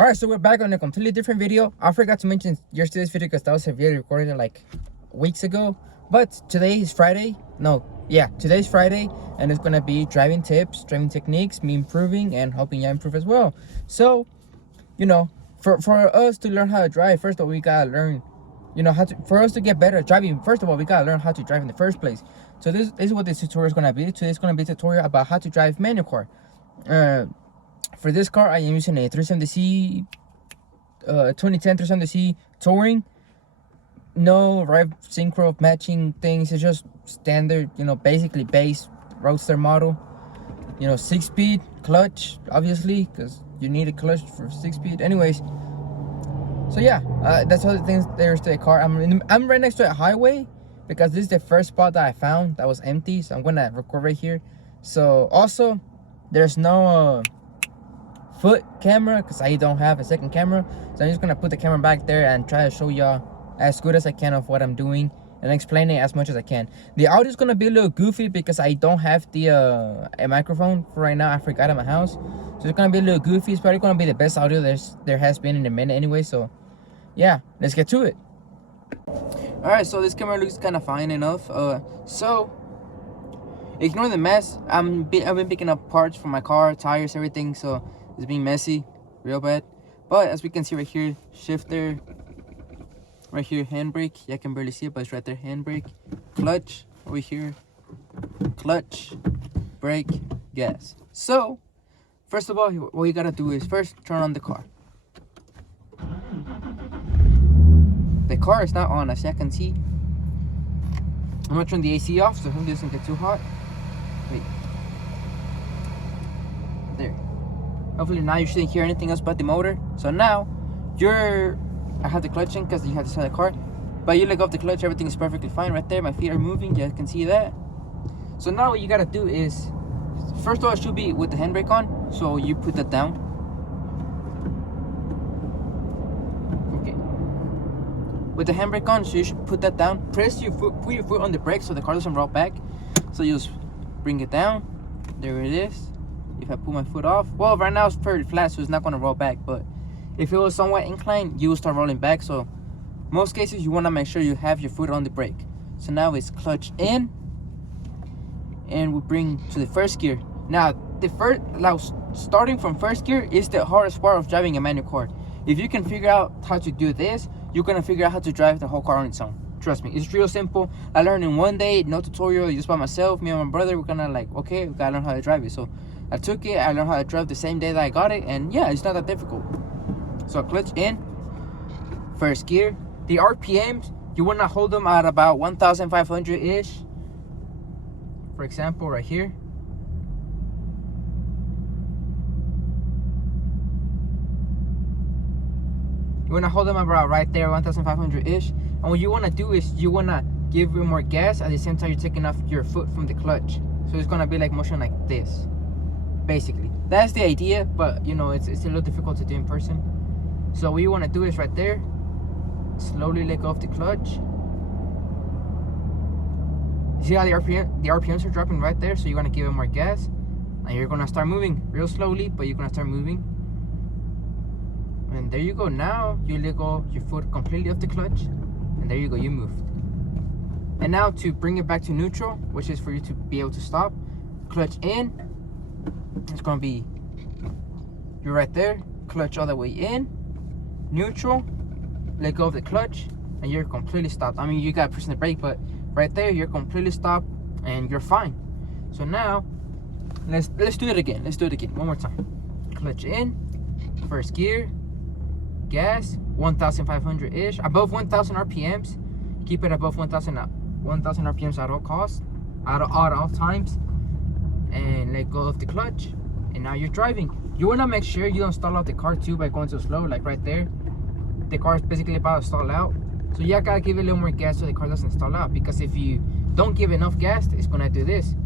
Alright, so we're back on a completely different video. I forgot to mention yesterday's video because that was a video recorded like weeks ago. But today is Friday. Today's Friday, and it's gonna be driving tips, driving techniques, me improving and helping you improve as well. So, for us to learn how to drive, first of all, we gotta learn, for us to get better at driving, first of all, we gotta learn how to drive in the first place. So this is what this tutorial is gonna be. Today's gonna be a tutorial about how to drive manual car. For this car, I am using a 370C, 2010 370C Touring. No rev synchro matching things. It's just standard, basically base roadster model. 6-speed clutch, obviously, because you need a clutch for 6-speed. Anyways, so yeah, that's all the things there's to a car. I'm right next to a highway because this is the first spot that I found that was empty. So I'm gonna record right here. So also, there's no foot camera because I don't have a second camera, so I'm just gonna put the camera back there and try to show y'all as good as I can of what I'm doing and explain it as much as I can. The audio is gonna be a little goofy because I don't have the a microphone for right now. I forgot at my house, so it's gonna be a little goofy. It's probably gonna be the best audio there has been in a minute anyway. So yeah, let's get to it. All right, so this camera looks kind of fine enough. So ignore the mess. I've been picking up parts for my car, tires, everything. So it's being messy, real bad. But as we can see right here, shifter, right here, handbrake. Yeah, I can barely see it, but it's right there, handbrake. Clutch, over here, clutch, brake, gas. So, first of all, what you gotta do is first turn on the car. The car is not on, as you can see. I'm gonna turn the AC off so it doesn't get too hot. Wait. There. Hopefully now you shouldn't hear anything else but the motor. So now I have the clutch in because you have to start the car, but you let go of the clutch, everything is perfectly fine right there. My feet are moving, you can see that. So now what you gotta do is, first of all, it should be with the handbrake on, so you put that down. Okay, with the handbrake on, so you should put that down. Press your foot, put your foot on the brake so the car doesn't roll back. So you just bring it down. There it is. If I pull my foot off, well, right now it's fairly flat, so it's not going to roll back. But if it was somewhat inclined, you will start rolling back. So most cases, you want to make sure you have your foot on the brake. So now it's clutch in, and we bring to the first gear. Now starting from first gear is the hardest part of driving a manual car. If you can figure out how to do this, you're going to figure out how to drive the whole car on its own. Trust me, it's real simple. I learned in one day, no tutorial, just by myself. Me and my brother, we're kind of like, okay, we gotta learn how to drive it. So I took it, I learned how to drive the same day that I got it, and yeah, it's not that difficult. So clutch in, first gear. The RPMs, you want to hold them at about 1,500-ish. For example, right here. You want to hold them about right there, 1,500-ish. And what you want to do is you want to give it more gas at the same time you're taking off your foot from the clutch. So it's going to be like motion like this. Basically, that's the idea, but it's a little difficult to do in person. So what you want to do is right there, slowly let go of the clutch. You see how the RPMs are dropping right there? So you're going to give it more gas, and you're going to start moving real slowly, but you're going to start moving. And there you go. Now you let go your foot completely off the clutch, and there you go, you moved. And now to bring it back to neutral, which is for you to be able to stop, clutch in. It's gonna be, you're right there, clutch all the way in, neutral, let go of the clutch, and you're completely stopped. I mean, you gotta press the brake, but right there you're completely stopped and you're fine. So now let's do it again. Let's do it again one more time. Clutch in, first gear, gas, 1,500-ish, above 1,000 RPMs. Keep it above 1,000 RPMs at all costs, at all times. And let go of the clutch, and now you're driving. You want to make sure you don't stall out the car too by going too slow. Like right there, the car is basically about to stall out, so you gotta give it a little more gas so the car doesn't stall out, because if you don't give enough gas, it's gonna do this.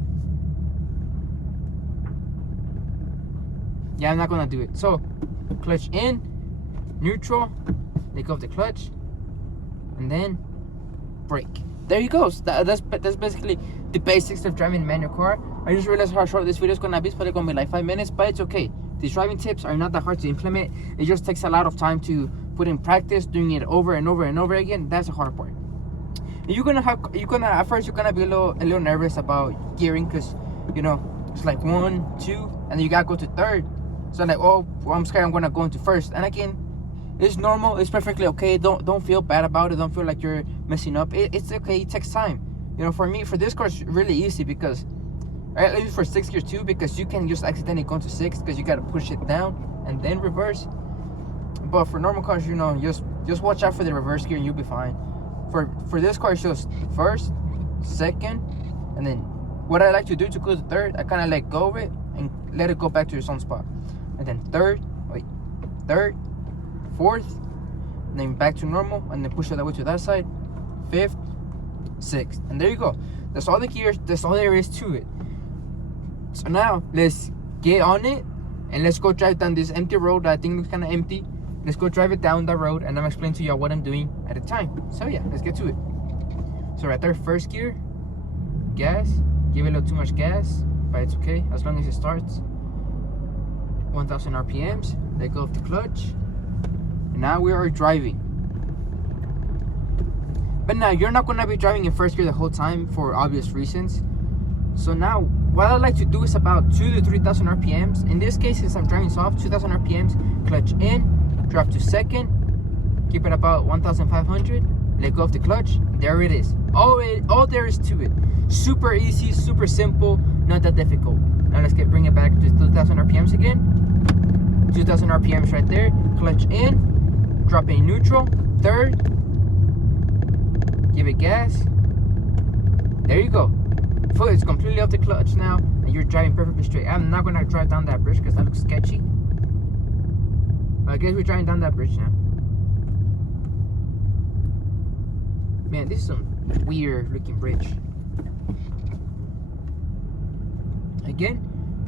Yeah, I'm not gonna do it. So clutch in, neutral, let go of the clutch, and then brake. There you go. That's basically the basics of driving a manual car. I just realized how short this video is gonna be. It's probably gonna be like 5 minutes, but it's okay. these driving tips are not that hard to implement. It just takes a lot of time to put in practice, doing it over and over and over again. That's the hard part. At first you're gonna be a little nervous about gearing, because you know it's like 1, 2, and then you gotta go to third. So like, oh, well, I'm scared I'm gonna go into first. And again, it's normal. It's perfectly okay. Don't feel bad about it. Don't feel like you're messing up. It's okay. It takes time. You know, for me, for this car, it's really easy, because at least for 6 gear too, because you can just accidentally go into 6 because you gotta push it down and then reverse. But for normal cars, you know, just watch out for the reverse gear and you'll be fine. For this car, it's just first, second, and then what I like to do to close the third, I kind of let go of it and let it go back to its own spot. And then third, fourth, and then back to normal, and then push it that way to that side, fifth, sixth, and there you go. That's all the gears. That's all there is to it. So now let's get on it and let's go drive down this empty road that I think looks kind of empty. Let's go drive it down the road, and I'm explaining to y'all what I'm doing at the time. So yeah, let's get to it. So right there, first gear, gas. Give it a little too much gas, but it's okay as long as it starts. 1,000 RPMs. Let go of the clutch. And now we are driving. But now you're not gonna be driving in first gear the whole time for obvious reasons. So now what I like to do is about 2,000 to 3,000 RPMs. In this case, since I'm driving soft, 2,000 RPMs. Clutch in, drop to second, keep it about 1,500. Let go of the clutch. There it is. All there is to it. Super easy, super simple, not that difficult. Now let's bring it back to 2,000 RPMs again. 2,000 RPMs right there. Clutch in, drop in neutral, third, give it gas. There you go. Foot is completely off the clutch now, and you're driving perfectly straight. I'm not gonna drive down that bridge because that looks sketchy. I guess we're driving down that bridge now. Man, this is some weird looking bridge. Again,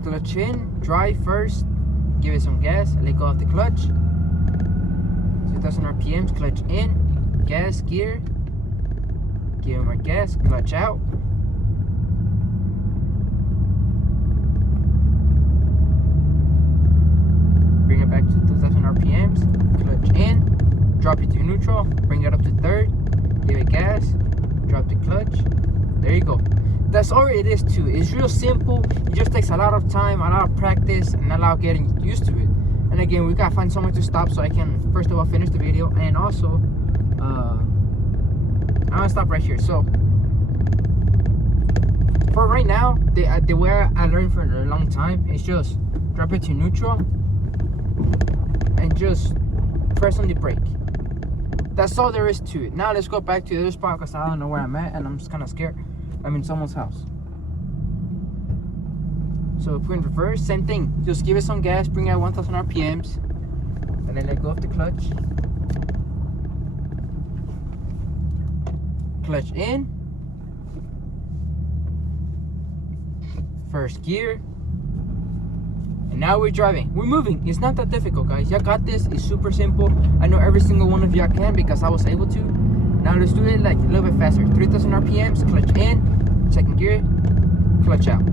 clutch in, drive first, give it some gas, let go of the clutch. 2,000 RPMs, clutch in, gas, gear, give it more gas, clutch out. Bring it back to 2,000 RPMs, clutch in, drop it to neutral, bring it up to third, give it gas, drop the clutch. There you go. That's all it is too. It's real simple. It just takes a lot of time, a lot of practice, and a lot of getting used to it. And again, we gotta find somewhere to stop so I can first of all finish the video, and also I'm gonna stop right here. So for right now, the way I learned for a long time is just drop it to neutral and just press on the brake. That's all there is to it. Now let's go back to the other spot because I don't know where I'm at and I'm just kind of scared. I'm in someone's house. So if we're in reverse, same thing. Just give it some gas, bring it at 1,000 RPMs, and then let go of the clutch. Clutch in. First gear. And now we're driving. We're moving. It's not that difficult, guys. Y'all got this. It's super simple. I know every single one of y'all can because I was able to. Now let's do it like a little bit faster. 3,000 RPMs, clutch in, second gear, clutch out.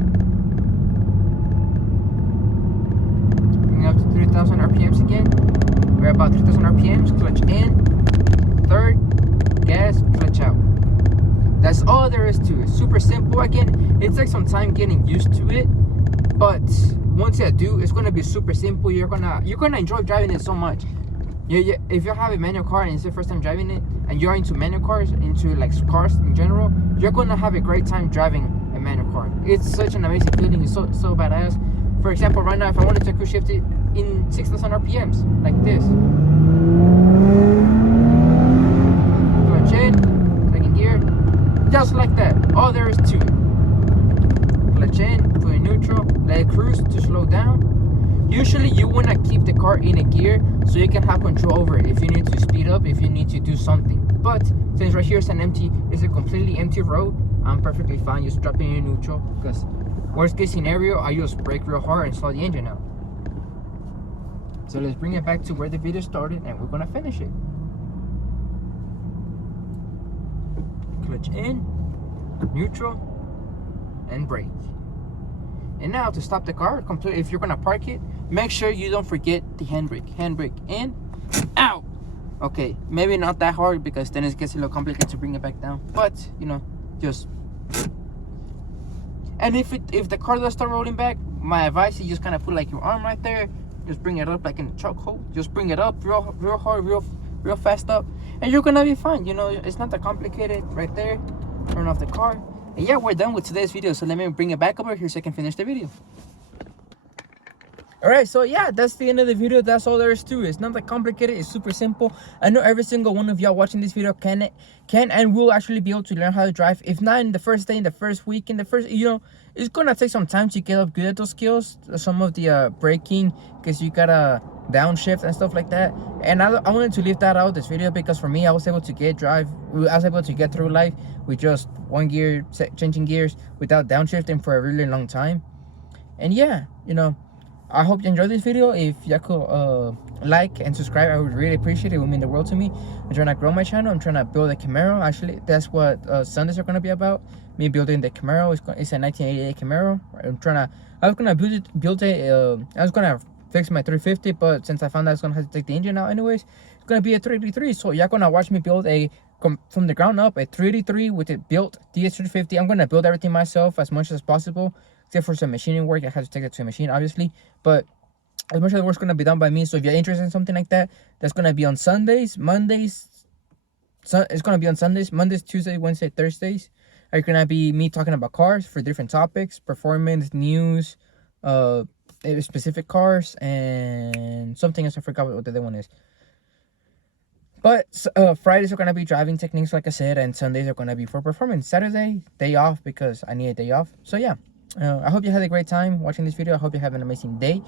Bring it up to 3,000 RPMs again. We're about 3,000 RPMs, clutch in, third, gas, clutch out. That's all there is to it. Super simple. Again, it takes some time getting used to it, but once you do, it's gonna be super simple. You're gonna enjoy driving it so much. Yeah, if you have a manual car and it's your first time driving it, and you're into manual cars, into like cars in general, you're gonna have a great time driving a manual car. It's such an amazing feeling. It's so badass. For example, right now, if I wanted to cruise shift it in 6,000 RPMs, like this, clutch in, second gear, just like that. All there is to it. Clutch in, put in neutral, let it cruise to slow down. Usually you want to keep the car in a gear so you can have control over it if you need to speed up, if you need to do something. But since right here it's a completely empty road, I'm perfectly fine just dropping in neutral, because worst case scenario, I just brake real hard and slow the engine out. So let's bring it back to where the video started and we're gonna finish it. Clutch in, neutral, and brake. And now to stop the car completely, if you're gonna park it, make sure you don't forget the handbrake in, out. Okay, maybe not that hard because then it gets a little complicated to bring it back down, but you know, just. And if the car does start rolling back, my advice is just kind of put like your arm right there, just bring it up like in a chokehold, just bring it up real hard, real fast up, and you're gonna be fine. You know, it's not that complicated. Right there, turn off the car, and yeah, we're done with today's video. So let me bring it back over here so I can finish the video. Alright, so yeah, that's the end of the video. That's all there is to it. It's not that complicated. It's super simple. I know every single one of y'all watching this video can and will actually be able to learn how to drive. If not in the first day, in the first week, in the first, you know, it's gonna take some time to get up good at those skills. Some of the braking, because you gotta downshift and stuff like that. And I wanted to leave that out this video because for me, I was able to get through life with just one gear, changing gears without downshifting for a really long time. And yeah, you know, I hope you enjoyed this video. If y'all could like and subscribe, I would really appreciate it. It would mean the world to me. I'm trying to grow my channel. I'm trying to build a Camaro. Actually, that's what Sundays are going to be about. Me building the Camaro. It's a 1988 Camaro. I was gonna I was gonna fix my 350, but since I found out it's gonna have to take the engine out anyways, it's gonna be a 383. So y'all gonna watch me build from the ground up a 383 with a built DS350. I'm gonna build everything myself as much as possible. Except for some machining work, I have to take it to a machine, obviously. But as much of the work's gonna be done by me. So if you're interested in something like that, that's gonna be on Sundays, Mondays. It's gonna be on Sundays, Mondays, Tuesdays, Wednesdays, Thursdays. Are gonna be me talking about cars for different topics, performance, news, specific cars, and something else. I forgot what the other one is. But Fridays are gonna be driving techniques, like I said, and Sundays are gonna be for performance. Saturday, day off because I need a day off. So yeah. I hope you had a great time watching this video. I hope you have an amazing day.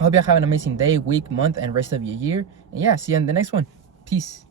I hope you have an amazing day, week, month, and rest of your year. And yeah, see you in the next one. Peace.